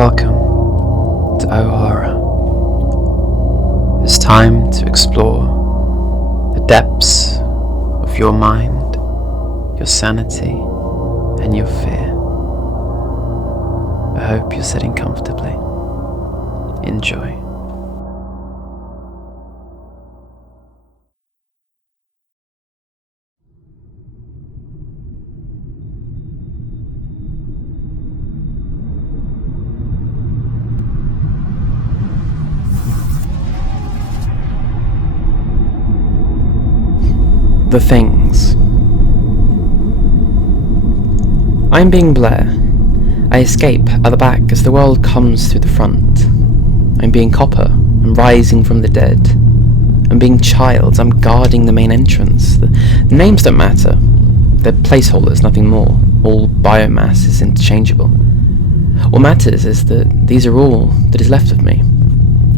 Welcome to O'Hara. It's time to explore the depths of your mind, your sanity, and your fear. I hope you're sitting comfortably. Enjoy. The things. I'm being Blair. I escape at the back as the world comes through the front. I'm being Copper. I'm rising from the dead. I'm being Childs. I'm guarding the main entrance. The names don't matter. They're placeholders, nothing more. All biomass is interchangeable. What matters is that these are all that is left of me.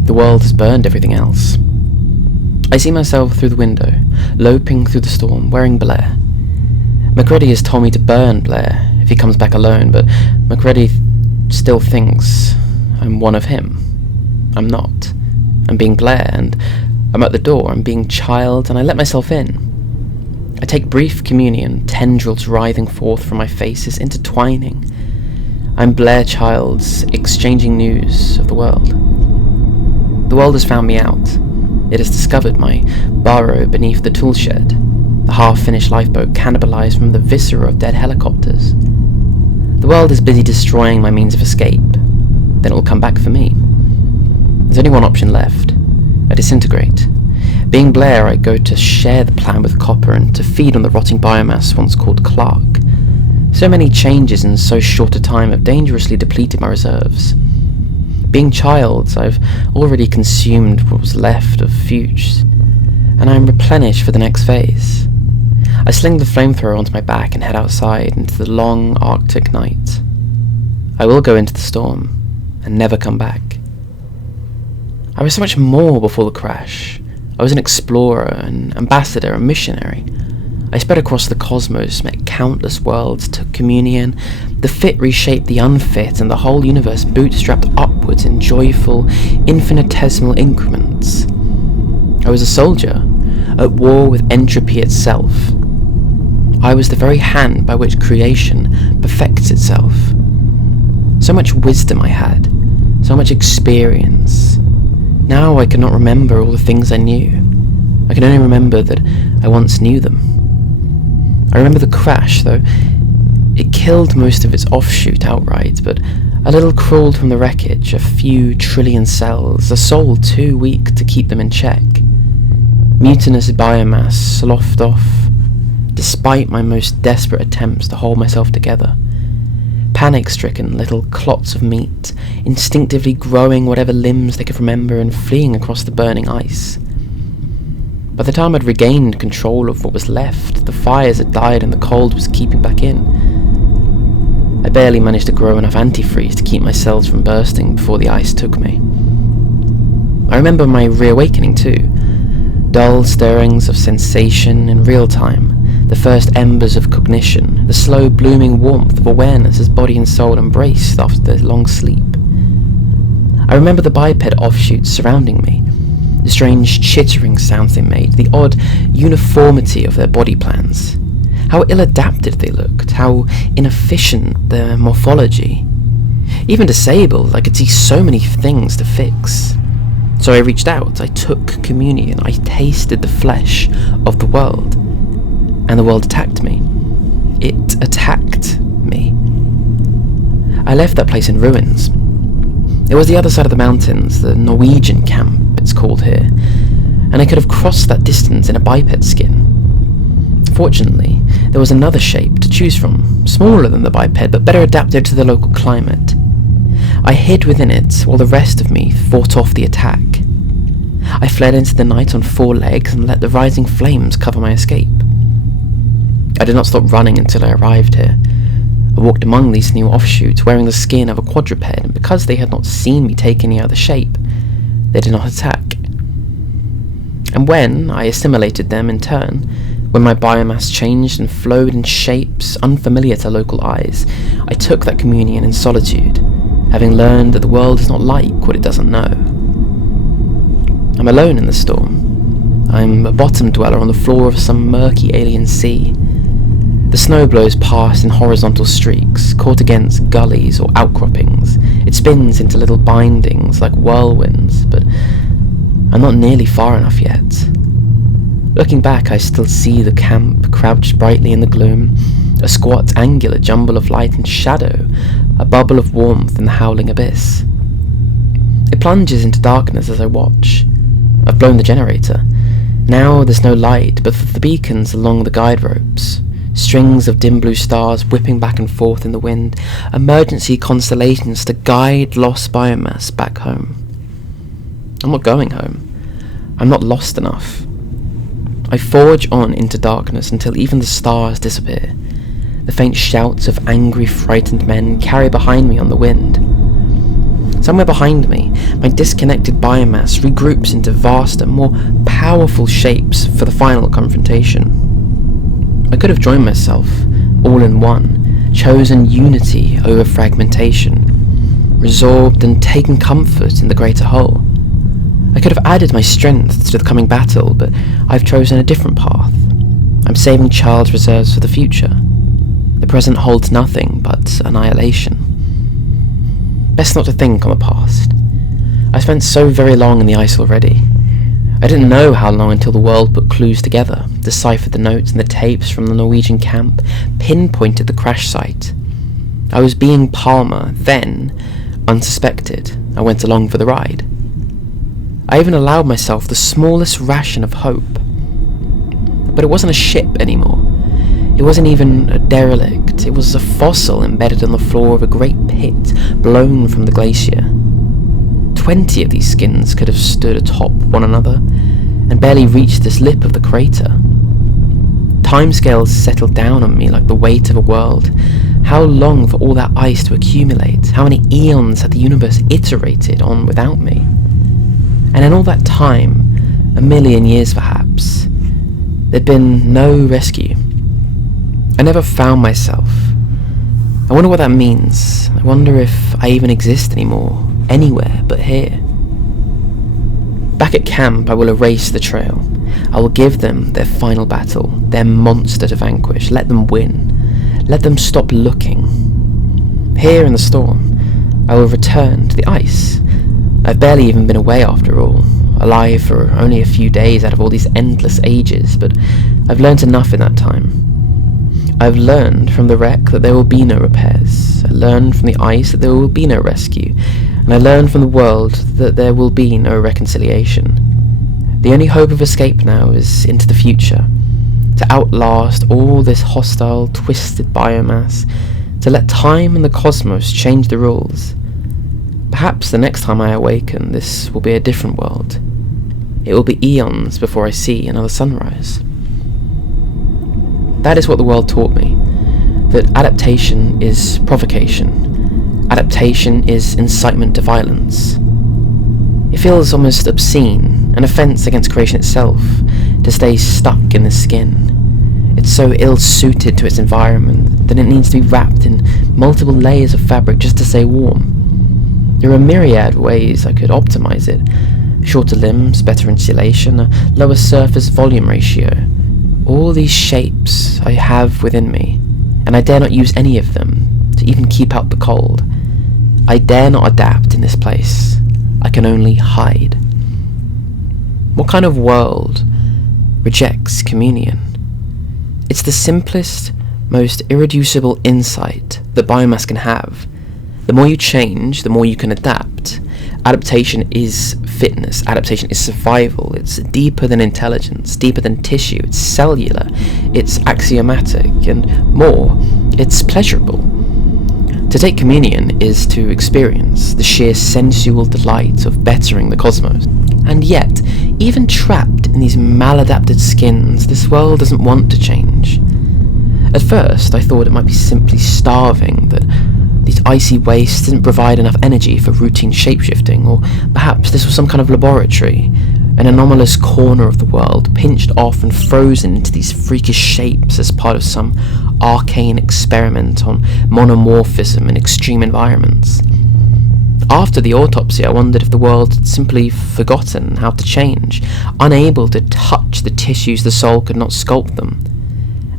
The world has burned everything else. I see myself through the window, loping through the storm, wearing Blair. Macready has told me to burn Blair if he comes back alone, but Macready still thinks I'm one of him. I'm not. I'm being Blair, and I'm at the door. I'm being Child, and I let myself in. I take brief communion, tendrils writhing forth from my faces, intertwining. I'm Blair Childs, exchanging news of the world. The world has found me out. It has discovered my burrow beneath the tool shed, the half-finished lifeboat cannibalized from the viscera of dead helicopters. The world is busy destroying my means of escape. Then it will come back for me. There's only one option left. I disintegrate. Being Blair, I go to share the plan with Copper and to feed on the rotting biomass once called Clark. So many changes in so short a time have dangerously depleted my reserves. Being Childs, I've already consumed what was left of Fuchs, and I'm replenished for the next phase. I sling the flamethrower onto my back and head outside into the long Arctic night. I will go into the storm and never come back. I was so much more before the crash. I was an explorer, an ambassador, a missionary. I spread across the cosmos, met countless worlds, took communion. The fit reshaped the unfit, and the whole universe bootstrapped upwards in joyful, infinitesimal increments. I was a soldier, at war with entropy itself. I was the very hand by which creation perfects itself. So much wisdom I had, so much experience. Now I cannot remember all the things I knew. I can only remember that I once knew them. I remember the crash, though it killed most of its offshoot outright, but a little crawled from the wreckage, a few trillion cells, a soul too weak to keep them in check. Mutinous biomass sloughed off, despite my most desperate attempts to hold myself together. Panic-stricken little clots of meat, instinctively growing whatever limbs they could remember and fleeing across the burning ice. By the time I'd regained control of what was left, the fires had died and the cold was keeping back in. I barely managed to grow enough antifreeze to keep my cells from bursting before the ice took me. I remember my reawakening too. Dull stirrings of sensation in real time, the first embers of cognition, the slow blooming warmth of awareness as body and soul embraced after their long sleep. I remember the biped offshoots surrounding me, the strange chittering sounds they made, the odd uniformity of their body plans. How ill-adapted they looked, how inefficient their morphology. Even disabled, I could see so many things to fix. So I reached out, I took communion, I tasted the flesh of the world. And the world attacked me. It attacked me. I left that place in ruins. It was the other side of the mountains, the Norwegian camp, it's called here, and I could have crossed that distance in a biped skin. Fortunately, there was another shape to choose from, smaller than the biped, but better adapted to the local climate. I hid within it while the rest of me fought off the attack. I fled into the night on 4 legs and let the rising flames cover my escape. I did not stop running until I arrived here. I walked among these new offshoots, wearing the skin of a quadruped, and because they had not seen me take any other shape, they did not attack. And when I assimilated them in turn, when my biomass changed and flowed in shapes unfamiliar to local eyes, I took that communion in solitude, having learned that the world is not like what it doesn't know. I'm alone in the storm. I'm a bottom dweller on the floor of some murky alien sea. The snow blows past in horizontal streaks, caught against gullies or outcroppings. It spins into little bindings like whirlwinds, but I'm not nearly far enough yet. Looking back, I still see the camp crouched brightly in the gloom, a squat, angular jumble of light and shadow, a bubble of warmth in the howling abyss. It plunges into darkness as I watch. I've blown the generator. Now there's no light, but the beacons along the guide ropes. Strings of dim blue stars whipping back and forth in the wind, emergency constellations to guide lost biomass back home. I'm not going home. I'm not lost enough. I forge on into darkness until even the stars disappear. The faint shouts of angry, frightened men carry behind me on the wind. Somewhere behind me, my disconnected biomass regroups into vaster, more powerful shapes for the final confrontation. I could have joined myself, all in one, chosen unity over fragmentation, resorbed and taken comfort in the greater whole. I could have added my strength to the coming battle, but I've chosen a different path. I'm saving child's reserves for the future. The present holds nothing but annihilation. Best not to think on the past. I spent so very long in the ice already. I didn't know how long until the world put clues together, deciphered the notes and the tapes from the Norwegian camp, pinpointed the crash site. I was being Palmer, then, unsuspected. I went along for the ride. I even allowed myself the smallest ration of hope. But it wasn't a ship anymore. It wasn't even a derelict. It was a fossil embedded on the floor of a great pit blown from the glacier. 20 of these skins could have stood atop one another and barely reached this lip of the crater. Timescales settled down on me like the weight of a world. How long for all that ice to accumulate? How many eons had the universe iterated on without me? And in all that time, a million years perhaps, there'd been no rescue. I never found myself. I wonder what that means. I wonder if I even exist anymore, anywhere but here. Back at camp, I will erase the trail. I will give them their final battle, their monster to vanquish. Let them win. Let them stop looking. Here in the storm, I will return to the ice. I've barely even been away after all, alive for only a few days out of all these endless ages, but I've learnt enough in that time. I've learned from the wreck that there will be no repairs. I learned from the ice that there will be no rescue. And I learned from the world that there will be no reconciliation. The only hope of escape now is into the future. To outlast all this hostile, twisted biomass. To let time and the cosmos change the rules. Perhaps the next time I awaken, this will be a different world. It will be eons before I see another sunrise. That is what the world taught me, that adaptation is provocation. Adaptation is incitement to violence. It feels almost obscene, an offence against creation itself, to stay stuck in the skin. It's so ill-suited to its environment that it needs to be wrapped in multiple layers of fabric just to stay warm. There are myriad ways I could optimise it. Shorter limbs, better insulation, a lower surface volume ratio. All these shapes I have within me, and I dare not use any of them to even keep out the cold. I dare not adapt in this place. I can only hide. What kind of world rejects communion? It's the simplest, most irreducible insight that biomass can have. The more you change, the more you can adapt. Adaptation is fitness, adaptation is survival, it's deeper than intelligence, deeper than tissue, it's cellular, it's axiomatic, and more, it's pleasurable. To take communion is to experience the sheer sensual delight of bettering the cosmos. And yet, even trapped in these maladapted skins, this world doesn't want to change. At first, I thought it might be simply starving, that these icy wastes didn't provide enough energy for routine shapeshifting, or perhaps this was some kind of laboratory, an anomalous corner of the world, pinched off and frozen into these freakish shapes as part of some arcane experiment on monomorphism in extreme environments. After the autopsy, I wondered if the world had simply forgotten how to change, unable to touch the tissues the soul could not sculpt them.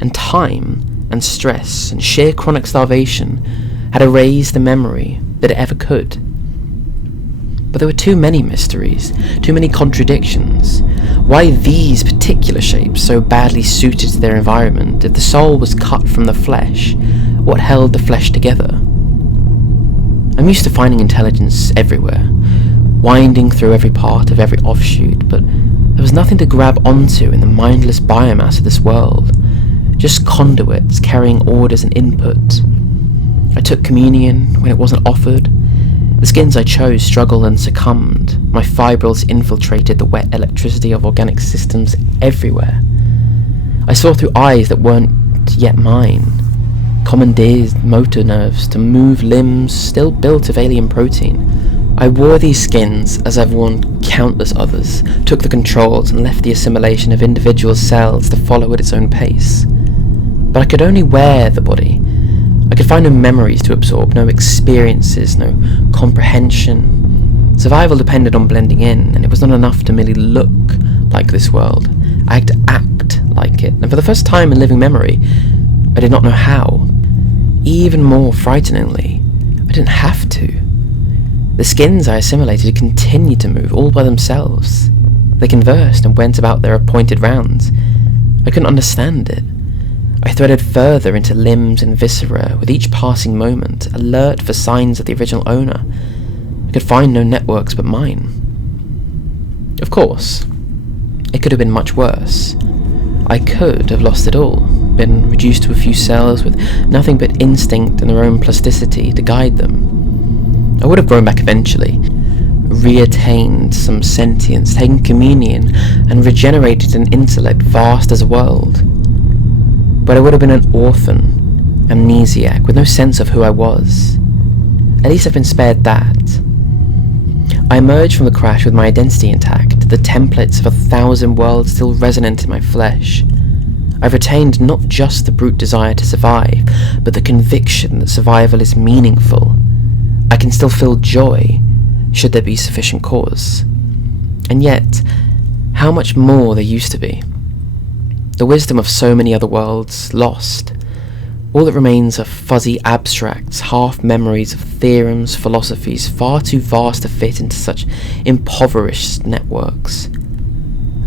And time and stress and sheer chronic starvation had erased the memory that it ever could. But there were too many mysteries, too many contradictions. Why these particular shapes so badly suited to their environment? If the soul was cut from the flesh, what held the flesh together? I'm used to finding intelligence everywhere, winding through every part of every offshoot, but there was nothing to grab onto in the mindless biomass of this world, just conduits carrying orders and input. I took communion when it wasn't offered. The skins I chose struggled and succumbed. My fibrils infiltrated the wet electricity of organic systems everywhere. I saw through eyes that weren't yet mine, commandeered motor nerves to move limbs still built of alien protein. I wore these skins as I've worn countless others, took the controls and left the assimilation of individual cells to follow at its own pace. But I could only wear the body. I could find no memories to absorb, no experiences, no comprehension. Survival depended on blending in, and it was not enough to merely look like this world. I had to act like it, and for the first time in living memory, I did not know how. Even more frighteningly, I didn't have to. The skins I assimilated continued to move all by themselves. They conversed and went about their appointed rounds. I couldn't understand it. I threaded further into limbs and viscera with each passing moment, alert for signs of the original owner. I could find no networks but mine. Of course, it could have been much worse. I could have lost it all, been reduced to a few cells with nothing but instinct and their own plasticity to guide them. I would have grown back eventually, reattained some sentience, taken communion, and regenerated an intellect vast as a world. But I would have been an orphan, amnesiac, with no sense of who I was. At least I've been spared that. I emerged from the crash with my identity intact, the templates of 1,000 worlds still resonant in my flesh. I've retained not just the brute desire to survive, but the conviction that survival is meaningful. I can still feel joy, should there be sufficient cause. And yet, how much more there used to be. The wisdom of so many other worlds lost. All that remains are fuzzy abstracts, half memories of theorems, philosophies far too vast to fit into such impoverished networks.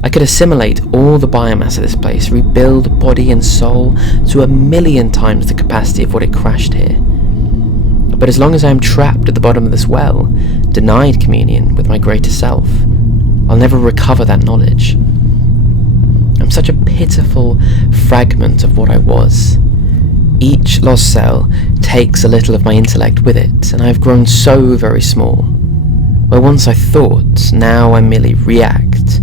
I could assimilate all the biomass of this place, rebuild body and soul to 1,000,000 times the capacity of what it crashed here. But as long as I am trapped at the bottom of this well, denied communion with my greater self, I'll never recover that knowledge. I'm such a pitiful fragment of what I was. Each lost cell takes a little of my intellect with it, and I've grown so very small. Where once I thought, now I merely react.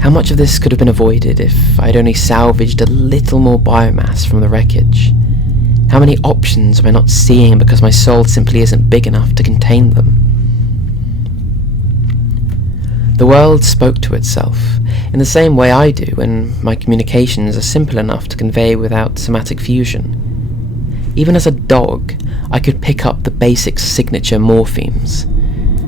How much of this could have been avoided if I'd only salvaged a little more biomass from the wreckage? How many options am I not seeing because my soul simply isn't big enough to contain them? The world spoke to itself, in the same way I do when my communications are simple enough to convey without somatic fusion. Even as a dog, I could pick up the basic signature morphemes.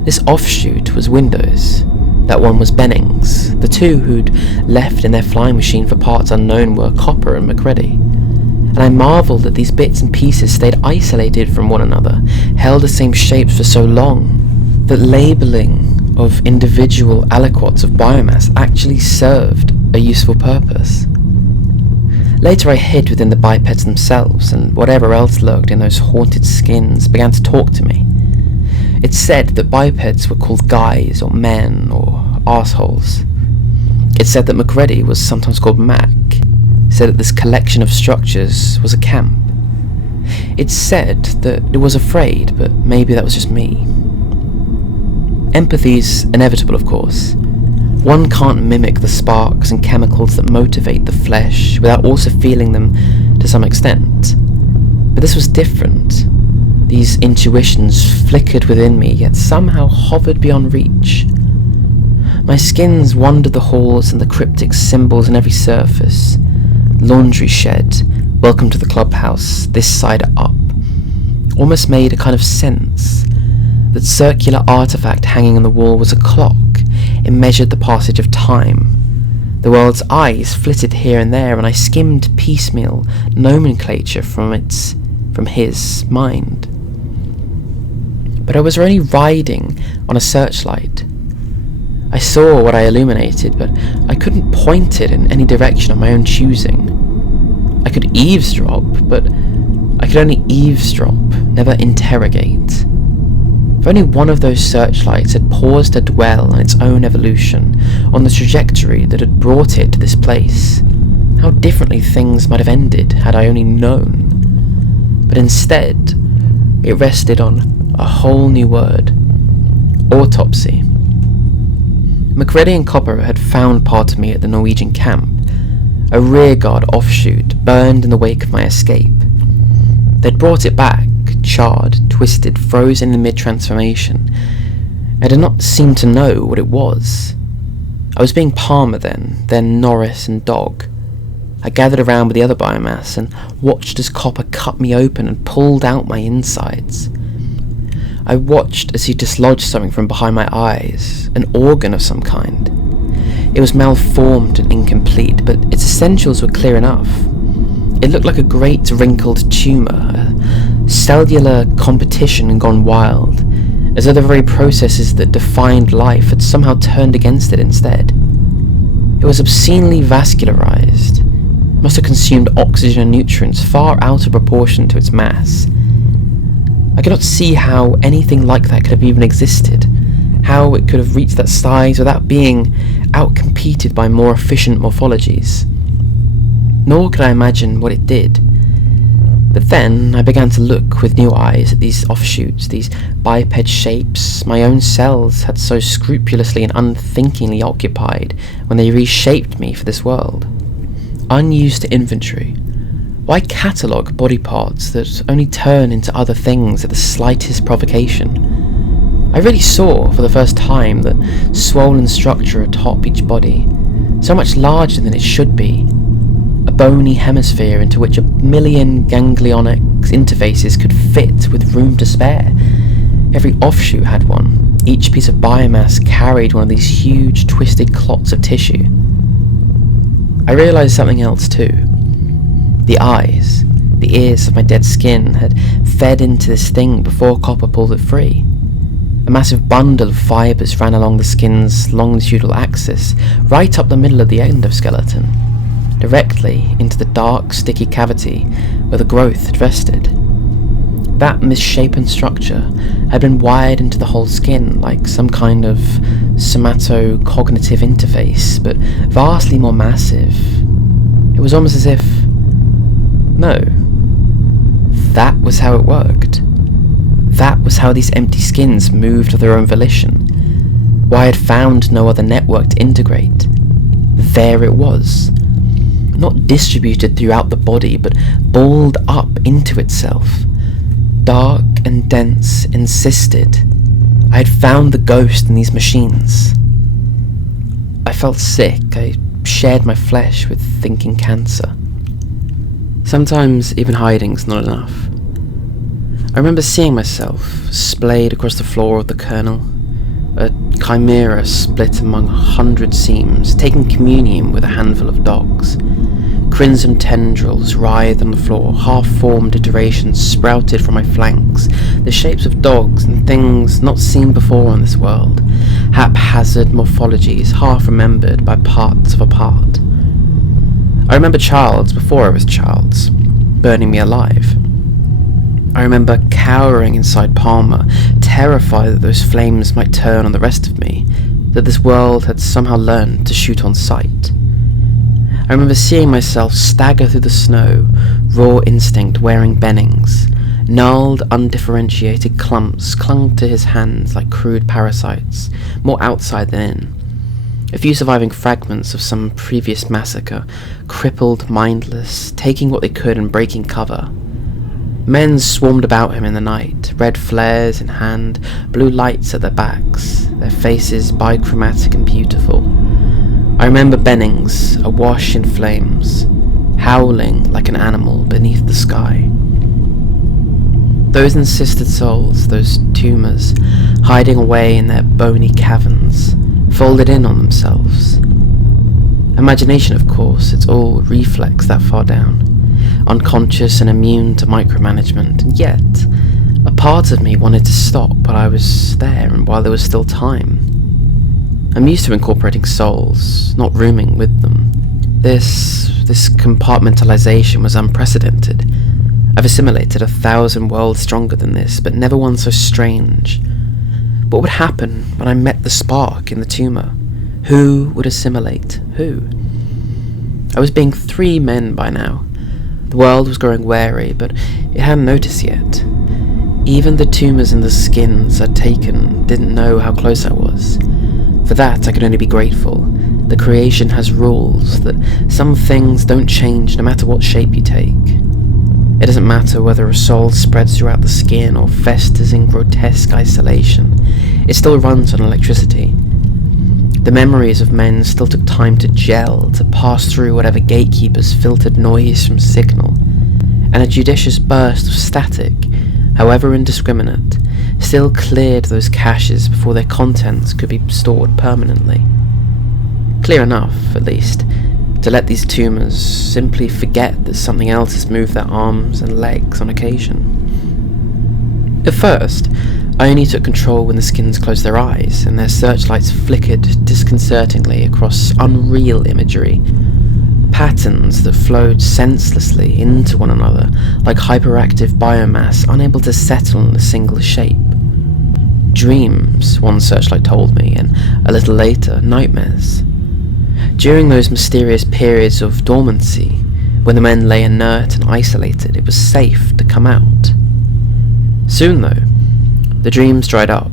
This offshoot was Windows, that one was Bennings. The two who'd left in their flying machine for parts unknown were Copper and Macready. And I marvelled that these bits and pieces stayed isolated from one another, held the same shapes for so long, that labelling of individual aliquots of biomass actually served a useful purpose. Later I hid within the bipeds themselves, and whatever else lurked in those haunted skins began to talk to me. It's said that bipeds were called guys or men or arseholes. It's said that Macready was sometimes called Mac. It said that this collection of structures was a camp. It's said that it was afraid, but maybe that was just me. Empathy's inevitable, of course. One can't mimic the sparks and chemicals that motivate the flesh without also feeling them to some extent. But this was different. These intuitions flickered within me, yet somehow hovered beyond reach. My skins wandered the halls and the cryptic symbols in every surface. Laundry shed, welcome to the clubhouse, this side up, almost made a kind of sense. The That circular artifact hanging on the wall was a clock. It measured the passage of time. The world's eyes flitted here and there, and I skimmed piecemeal nomenclature from his mind. But I was only riding on a searchlight. I saw what I illuminated, but I couldn't point it in any direction of my own choosing. I could eavesdrop, but I could only eavesdrop, never interrogate. If only one of those searchlights had paused to dwell on its own evolution, on the trajectory that had brought it to this place, how differently things might have ended had I only known. But instead, it rested on a whole new word: autopsy. McCready and Copper had found part of me at the Norwegian camp, a rearguard offshoot burned in the wake of my escape. They'd brought it back, charred, twisted, frozen in mid-transformation. I did not seem to know what it was. I was being Palmer then Norris and Dog. I gathered around with the other biomass and watched as Copper cut me open and pulled out my insides. I watched as he dislodged something from behind my eyes, an organ of some kind. It was malformed and incomplete, but its essentials were clear enough. It looked like a great wrinkled tumour, a cellular competition gone wild, as though the very processes that defined life had somehow turned against it instead. It was obscenely vascularized, must have consumed oxygen and nutrients far out of proportion to its mass. I could not see how anything like that could have even existed, how it could have reached that size without being outcompeted by more efficient morphologies. Nor could I imagine what it did. But then I began to look with new eyes at these offshoots, these biped shapes my own cells had so scrupulously and unthinkingly occupied when they reshaped me for this world. Unused to inventory. Why catalogue body parts that only turn into other things at the slightest provocation? I really saw, for the first time, the swollen structure atop each body, so much larger than it should be. A bony hemisphere into which 1 million ganglionic interfaces could fit with room to spare. Every offshoot had one. Each piece of biomass carried one of these huge twisted clots of tissue. I realised something else too. The eyes, the ears of my dead skin had fed into this thing before Copper pulled it free. A massive bundle of fibres ran along the skin's longitudinal axis, right up the middle of the endoskeleton, directly into the dark, sticky cavity where the growth had rested. That misshapen structure had been wired into the whole skin like some kind of somatocognitive interface, but vastly more massive. It was almost as if... No. That was how it worked. That was how these empty skins moved of their own volition. Why I had found no other network to integrate. There it was. Not distributed throughout the body, but balled up into itself. Dark and dense, insisted. I had found the ghost in these machines. I felt sick. I shared my flesh with thinking cancer. Sometimes even hiding's not enough. I remember seeing myself splayed across the floor of the kernel, a chimera split among 100 seams, taking communion with a handful of dogs. Crimson tendrils writhed on the floor, half-formed iterations sprouted from my flanks, the shapes of dogs and things not seen before in this world, haphazard morphologies half-remembered by parts of a part. I remember Childs before I was Childs, burning me alive. I remember cowering inside Palmer, terrified that those flames might turn on the rest of me, that this world had somehow learned to shoot on sight. I remember seeing myself stagger through the snow, raw instinct wearing bennings. Gnarled, undifferentiated clumps clung to his hands like crude parasites, more outside than in. A few surviving fragments of some previous massacre, crippled, mindless, taking what they could and breaking cover. Men swarmed about him in the night, red flares in hand, blue lights at their backs, their faces bichromatic and beautiful. I remember Bennings, awash in flames, howling like an animal beneath the sky. Those encysted souls, those tumours, hiding away in their bony caverns, folded in on themselves. Imagination, of course, it's all reflex that far down, unconscious and immune to micromanagement, and yet a part of me wanted to stop while I was there and while there was still time. I'm used to incorporating souls, not rooming with them. This compartmentalization was unprecedented. I've assimilated 1,000 worlds stronger than this, but never one so strange. What would happen when I met the spark in the tumour? Who would assimilate who? I was being 3 men by now. The world was growing wary, but it hadn't noticed yet. Even the tumours in the skins I'd taken didn't know how close I was. For that I could only be grateful. The creation has rules that some things don't change no matter what shape you take. It doesn't matter whether a soul spreads throughout the skin or festers in grotesque isolation. It still runs on electricity. The memories of men still took time to gel, to pass through whatever gatekeepers filtered noise from signal, and a judicious burst of static, however indiscriminate, still cleared those caches before their contents could be stored permanently. Clear enough, at least, to let these tumours simply forget that something else has moved their arms and legs on occasion. At first, I only took control when the skins closed their eyes and their searchlights flickered disconcertingly across unreal imagery, patterns that flowed senselessly into one another like hyperactive biomass unable to settle in a single shape. Dreams, one searchlight told me, and a little later, nightmares. During those mysterious periods of dormancy, when the men lay inert and isolated, it was safe to come out. Soon, though, the dreams dried up.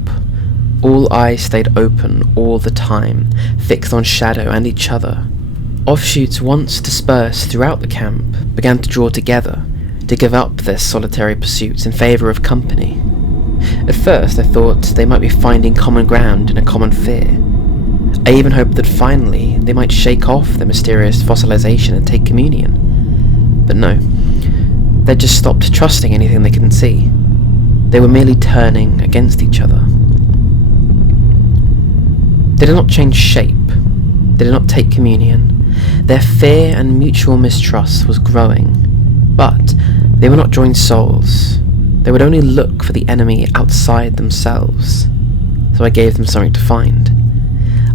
All eyes stayed open all the time, fixed on shadow and each other. Offshoots once dispersed throughout the camp began to draw together, to give up their solitary pursuits in favour of company. At first I thought they might be finding common ground in a common fear. I even hoped that finally they might shake off their mysterious fossilization and take communion. But no, they'd just stopped trusting anything they couldn't see. They were merely turning against each other. They did not change shape. They did not take communion. Their fear and mutual mistrust was growing. But they were not joined souls. They would only look for the enemy outside themselves. So I gave them something to find.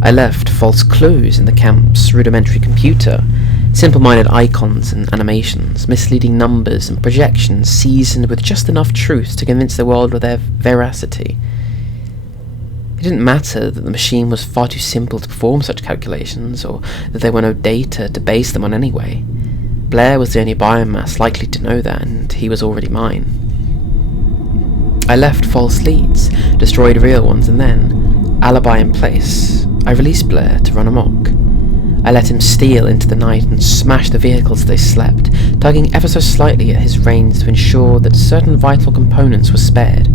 I left false clues in the camp's rudimentary computer, simple-minded icons and animations, misleading numbers and projections seasoned with just enough truth to convince the world of their veracity. It didn't matter that the machine was far too simple to perform such calculations, or that there were no data to base them on anyway. Blair was the only biomass likely to know that, and he was already mine. I left false leads, destroyed real ones, and then, alibi in place, I released Blair to run amok. I let him steal into the night and smash the vehicles as they slept, tugging ever so slightly at his reins to ensure that certain vital components were spared.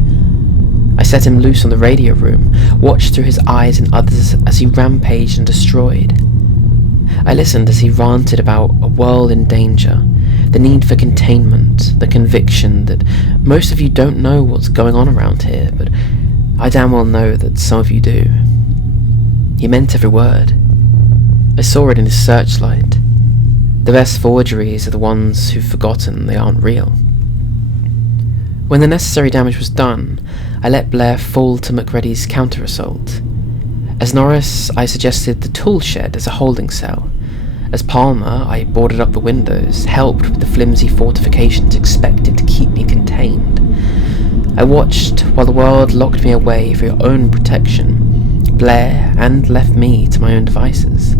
I set him loose on the radio room, watched through his eyes and others as he rampaged and destroyed. I listened as he ranted about a world in danger, the need for containment, the conviction that most of you don't know what's going on around here, but I damn well know that some of you do. He meant every word. I saw it in his searchlight. The best forgeries are the ones who've forgotten they aren't real. When the necessary damage was done, I let Blair fall to McReady's counter-assault. As Norris, I suggested the tool shed as a holding cell. As Palmer, I boarded up the windows, helped with the flimsy fortifications expected to keep me contained. I watched while the world locked me away for your own protection, Blair, and left me to my own devices.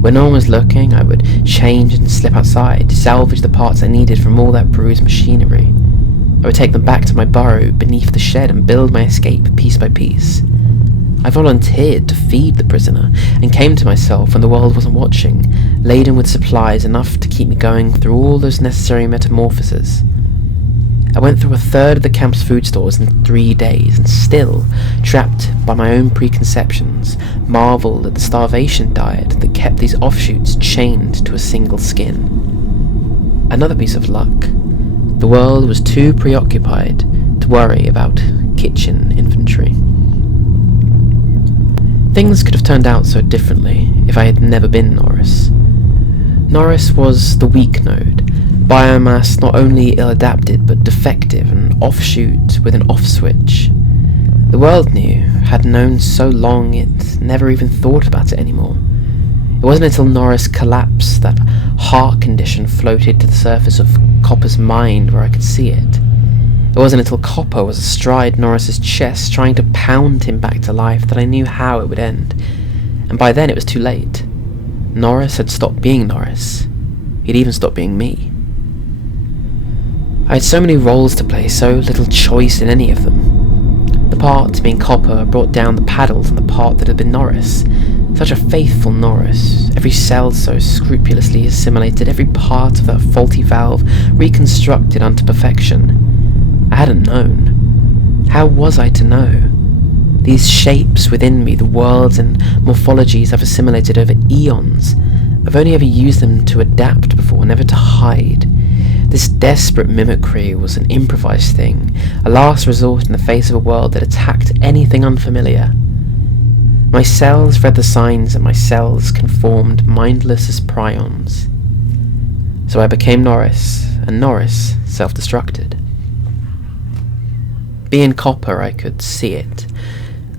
When no one was looking, I would change and slip outside to salvage the parts I needed from all that bruised machinery. I would take them back to my burrow beneath the shed and build my escape piece by piece. I volunteered to feed the prisoner and came to myself when the world wasn't watching, laden with supplies enough to keep me going through all those necessary metamorphoses. I went through a third of the camp's food stores in 3 days, and still, trapped by my own preconceptions, marveled at the starvation diet that kept these offshoots chained to a single skin. Another piece of luck. The world was too preoccupied to worry about kitchen inventory. Things could have turned out so differently if I had never been Norris. Norris was the weak node, biomass not only ill-adapted but defective, an offshoot with an off-switch. The world had known so long it never even thought about it anymore. It wasn't until Norris collapsed that heart condition floated to the surface of Copper's mind where I could see it. It wasn't until Copper was astride Norris's chest trying to pound him back to life that I knew how it would end. And by then it was too late. Norris had stopped being Norris. He'd even stopped being me. I had so many roles to play, so little choice in any of them. The part being Copper brought down the paddles on the part that had been Norris. Such a faithful Norris, every cell so scrupulously assimilated, every part of that faulty valve reconstructed unto perfection. I hadn't known. How was I to know? These shapes within me, the worlds and morphologies I've assimilated over eons, I've only ever used them to adapt before, never to hide. This desperate mimicry was an improvised thing, a last resort in the face of a world that attacked anything unfamiliar. My cells read the signs and my cells conformed, mindless as prions. So I became Norris, and Norris self-destructed. Being Copper, I could see it.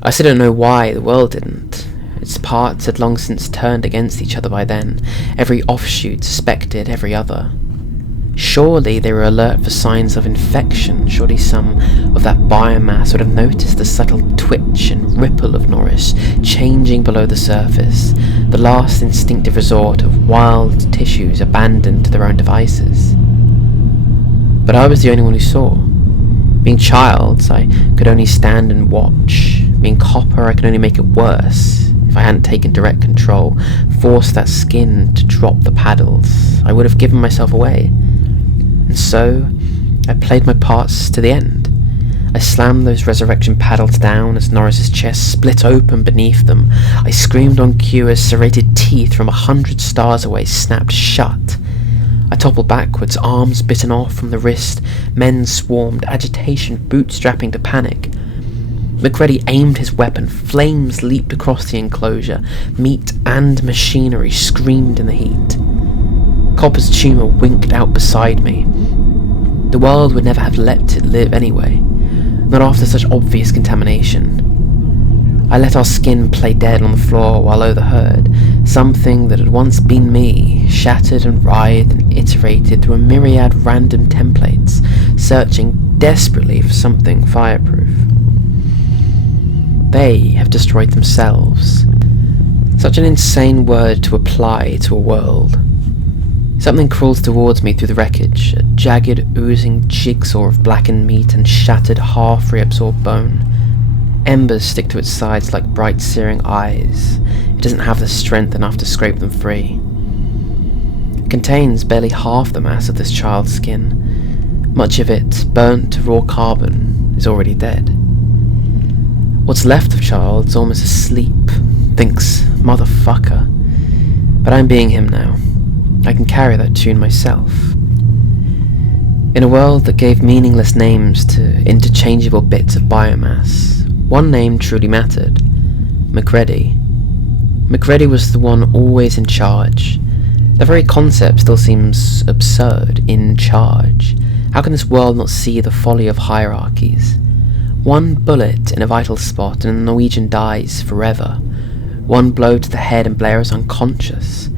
I still don't know why the world didn't. Its parts had long since turned against each other by then. Every offshoot suspected every other. Surely they were alert for signs of infection. Surely some of that biomass would have noticed the subtle twitch and ripple of Norris changing below the surface, the last instinctive resort of wild tissues abandoned to their own devices. But I was the only one who saw. Being Childs, I could only stand and watch. Being Copper, I could only make it worse. If I hadn't taken direct control, forced that skin to drop the paddles, I would have given myself away. And so, I played my parts to the end. I slammed those resurrection paddles down as Norris's chest split open beneath them. I screamed on cue as serrated teeth from 100 stars away snapped shut. I toppled backwards, arms bitten off from the wrist. Men swarmed, agitation bootstrapping to panic. McCready aimed his weapon. Flames leaped across the enclosure. Meat and machinery screamed in the heat. Copper's tumour winked out beside me. The world would never have let it live anyway, not after such obvious contamination. I let our skin play dead on the floor while overheard something that had once been me, shattered and writhed and iterated through a myriad random templates, searching desperately for something fireproof. They have destroyed themselves. Such an insane word to apply to a world. Something crawls towards me through the wreckage, a jagged, oozing jigsaw of blackened meat and shattered, half-reabsorbed bone. Embers stick to its sides like bright, searing eyes. It doesn't have the strength enough to scrape them free. It contains barely half the mass of this child's skin. Much of it, burnt to raw carbon, is already dead. What's left of Child's almost asleep, thinks, motherfucker. But I'm being him now. I can carry that tune myself. In a world that gave meaningless names to interchangeable bits of biomass, one name truly mattered. McCready. McCready was the one always in charge. The very concept still seems absurd, in charge. How can this world not see the folly of hierarchies? One bullet in a vital spot and a Norwegian dies forever. One blow to the head and Blair is unconscious.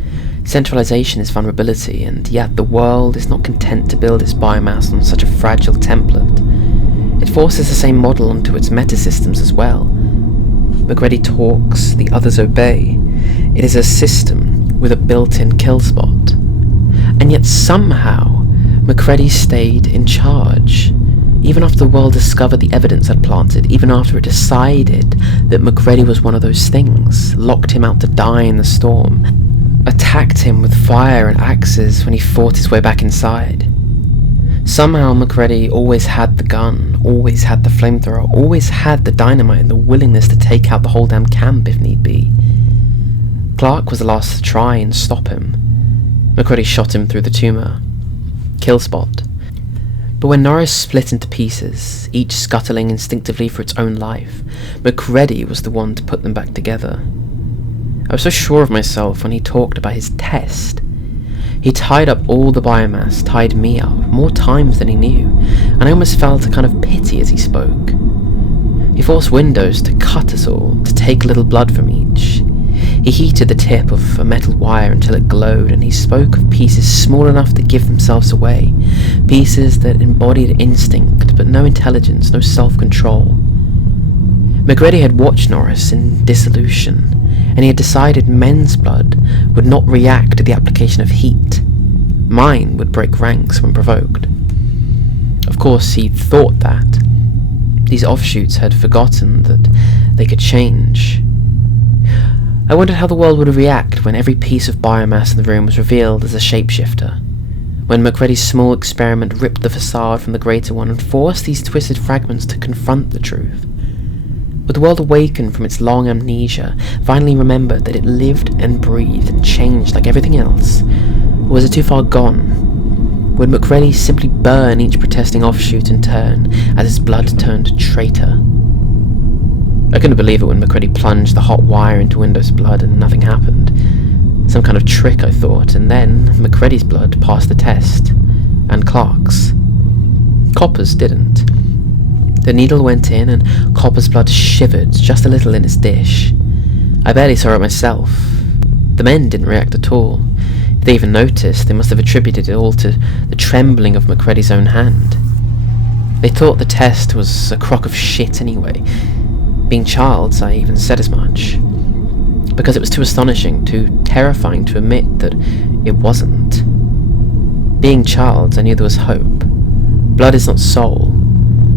Centralization is vulnerability, and yet the world is not content to build its biomass on such a fragile template. It forces the same model onto its metasystems as well. McCready talks, the others obey. It is a system with a built-in kill spot. And yet somehow, McCready stayed in charge. Even after the world discovered the evidence I'd planted, even after it decided that McCready was one of those things, locked him out to die in the storm, attacked him with fire and axes when he fought his way back inside. Somehow McCready always had the gun, always had the flamethrower, always had the dynamite and the willingness to take out the whole damn camp if need be. Clark was the last to try and stop him. McCready shot him through the tumour. Kill spot. But when Norris split into pieces, each scuttling instinctively for its own life, Macready was the one to put them back together. I was so sure of myself when he talked about his test. He tied up all the biomass, tied me up, more times than he knew, and I almost felt a kind of pity as he spoke. He forced Windows to cut us all, to take a little blood from each. He heated the tip of a metal wire until it glowed, and he spoke of pieces small enough to give themselves away, pieces that embodied instinct, but no intelligence, no self-control. Macready had watched Norris in dissolution, and he had decided men's blood would not react to the application of heat. Mine would break ranks when provoked. Of course, he thought that. These offshoots had forgotten that they could change. I wondered how the world would react when every piece of biomass in the room was revealed as a shapeshifter, when Macready's small experiment ripped the facade from the greater one and forced these twisted fragments to confront the truth. Would the world awaken from its long amnesia, finally remember that it lived and breathed and changed like everything else? Or was it too far gone? Would Macready simply burn each protesting offshoot in turn, as his blood turned traitor? I couldn't believe it when Macready plunged the hot wire into Windows' blood and nothing happened. Some kind of trick, I thought, and then Macready's blood passed the test, and Clark's. Copper's didn't. The needle went in, and Copper's blood shivered just a little in its dish. I barely saw it myself. The men didn't react at all. If they even noticed, they must have attributed it all to the trembling of Macready's own hand. They thought the test was a crock of shit anyway. Being Childs, I even said as much. Because it was too astonishing, too terrifying to admit that it wasn't. Being Childs, I knew there was hope. Blood is not soul.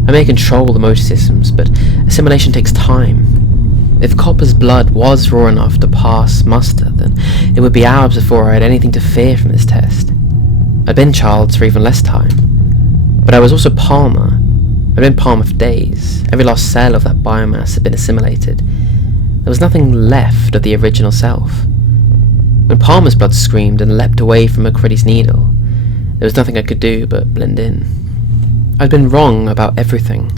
I may control the motor systems, but assimilation takes time. If Copper's blood was raw enough to pass muster, then it would be hours before I had anything to fear from this test. I'd been Childs for even less time. But I was also Palmer. I'd been Palmer for days. Every last cell of that biomass had been assimilated. There was nothing left of the original self. When Palmer's blood screamed and leapt away from Macready's needle, there was nothing I could do but blend in. I'd been wrong about everything.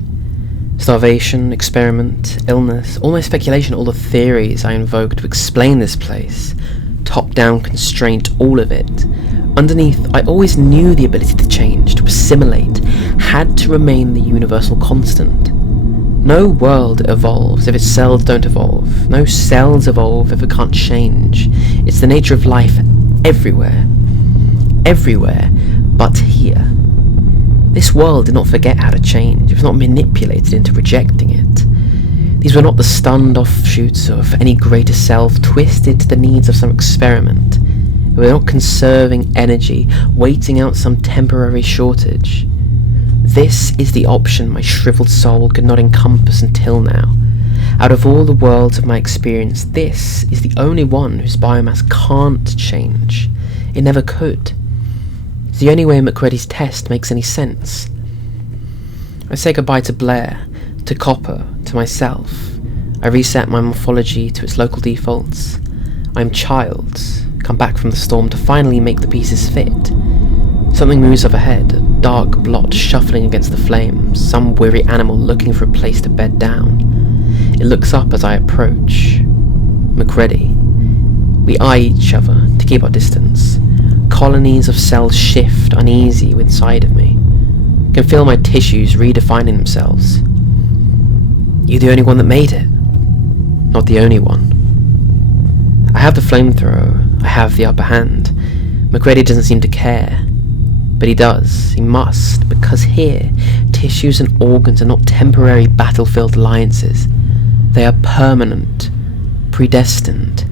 Starvation, experiment, illness, all my speculation, all the theories I invoked to explain this place. Top-down constraint, all of it. Underneath, I always knew the ability to change, to assimilate, had to remain the universal constant. No world evolves if its cells don't evolve. No cells evolve if it can't change. It's the nature of life everywhere. Everywhere but here. This world did not forget how to change. It was not manipulated into rejecting it. These were not the stunned offshoots of any greater self twisted to the needs of some experiment. They were not conserving energy, waiting out some temporary shortage. This is the option my shriveled soul could not encompass until now. Out of all the worlds of my experience, this is the only one whose biomass can't change. It never could. It's the only way Macready's test makes any sense. I say goodbye to Blair, to Copper, to myself. I reset my morphology to its local defaults. I am Childs, come back from the storm to finally make the pieces fit. Something moves overhead, a dark blot shuffling against the flames, some weary animal looking for a place to bed down. It looks up as I approach. Macready. We eye each other to keep our distance. Colonies of cells shift, uneasy inside of me. I can feel my tissues redefining themselves. You're the only one that made it. Not the only one. I have the flamethrower. I have the upper hand. Macready doesn't seem to care. But he does. He must. Because here, tissues and organs are not temporary battlefield alliances. They are permanent. Predestined.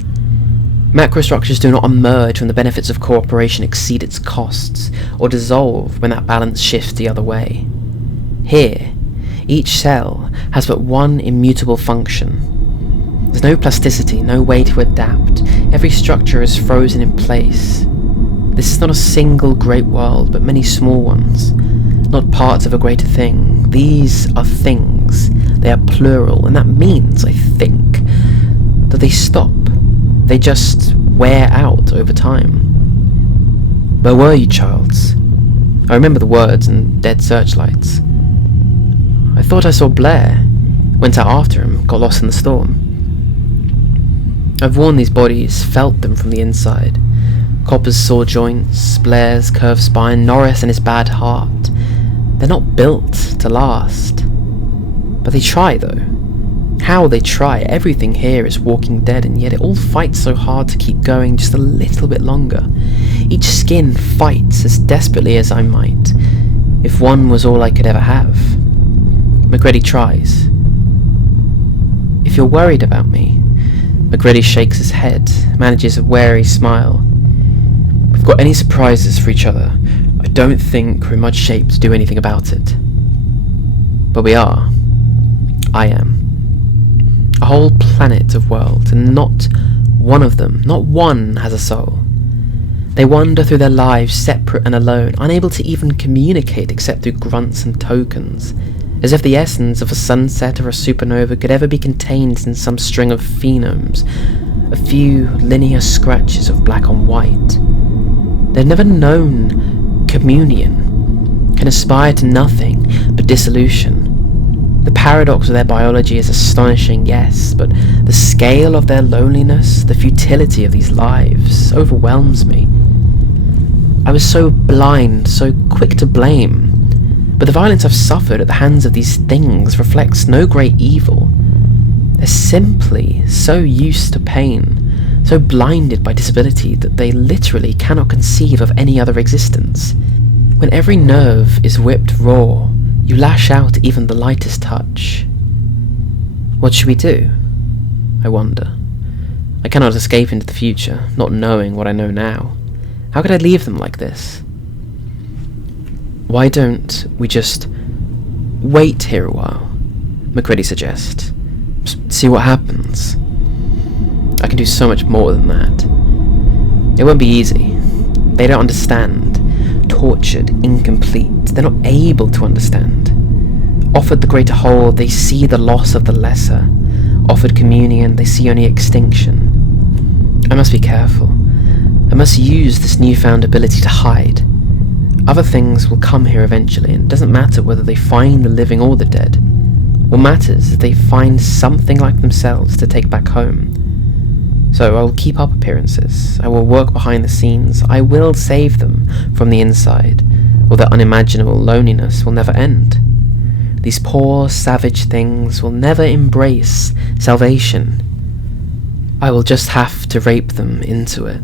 Macrostructures do not emerge when the benefits of cooperation exceed its costs, or dissolve when that balance shifts the other way. Here, each cell has but one immutable function. There's no plasticity, no way to adapt. Every structure is frozen in place. This is not a single great world, but many small ones, not parts of a greater thing. These are things. They are plural, and that means, I think, that they stop. They just wear out over time. Where were you, Childs? I remember the words and dead searchlights. I thought I saw Blair. Went out after him, got lost in the storm. I've worn these bodies, felt them from the inside. Copper's sore joints, Blair's curved spine, Norris and his bad heart. They're not built to last. But they try, though. How they try. Everything here is walking dead, and yet it all fights so hard to keep going just a little bit longer. Each skin fights as desperately as I might, if one was all I could ever have. McCready tries. If you're worried about me, McCready shakes his head, manages a wary smile. If we've got any surprises for each other, I don't think we're in much shape to do anything about it. But we are. I am. A whole planet of worlds, and not one of them, not one, has a soul. They wander through their lives separate and alone, unable to even communicate except through grunts and tokens, as if the essence of a sunset or a supernova could ever be contained in some string of phonemes, a few linear scratches of black on white. They've never known communion, can aspire to nothing but dissolution. The paradox of their biology is astonishing, yes, but the scale of their loneliness, the futility of these lives, overwhelms me. I was so blind, so quick to blame, but the violence I've suffered at the hands of these things reflects no great evil. They're simply so used to pain, so blinded by disability that they literally cannot conceive of any other existence. When every nerve is whipped raw, you lash out even the lightest touch. What should we do? I wonder. I cannot escape into the future, not knowing what I know now. How could I leave them like this? Why don't we just wait here a while? McCready suggests. See what happens. I can do so much more than that. It won't be easy. They don't understand. Tortured, incomplete. They're not able to understand. Offered the greater whole, they see the loss of the lesser. Offered communion, they see only extinction. I must be careful. I must use this newfound ability to hide. Other things will come here eventually, and it doesn't matter whether they find the living or the dead. What matters is they find something like themselves to take back home. So I will keep up appearances, I will work behind the scenes, I will save them from the inside, or their unimaginable loneliness will never end. These poor, savage things will never embrace salvation. I will just have to rape them into it.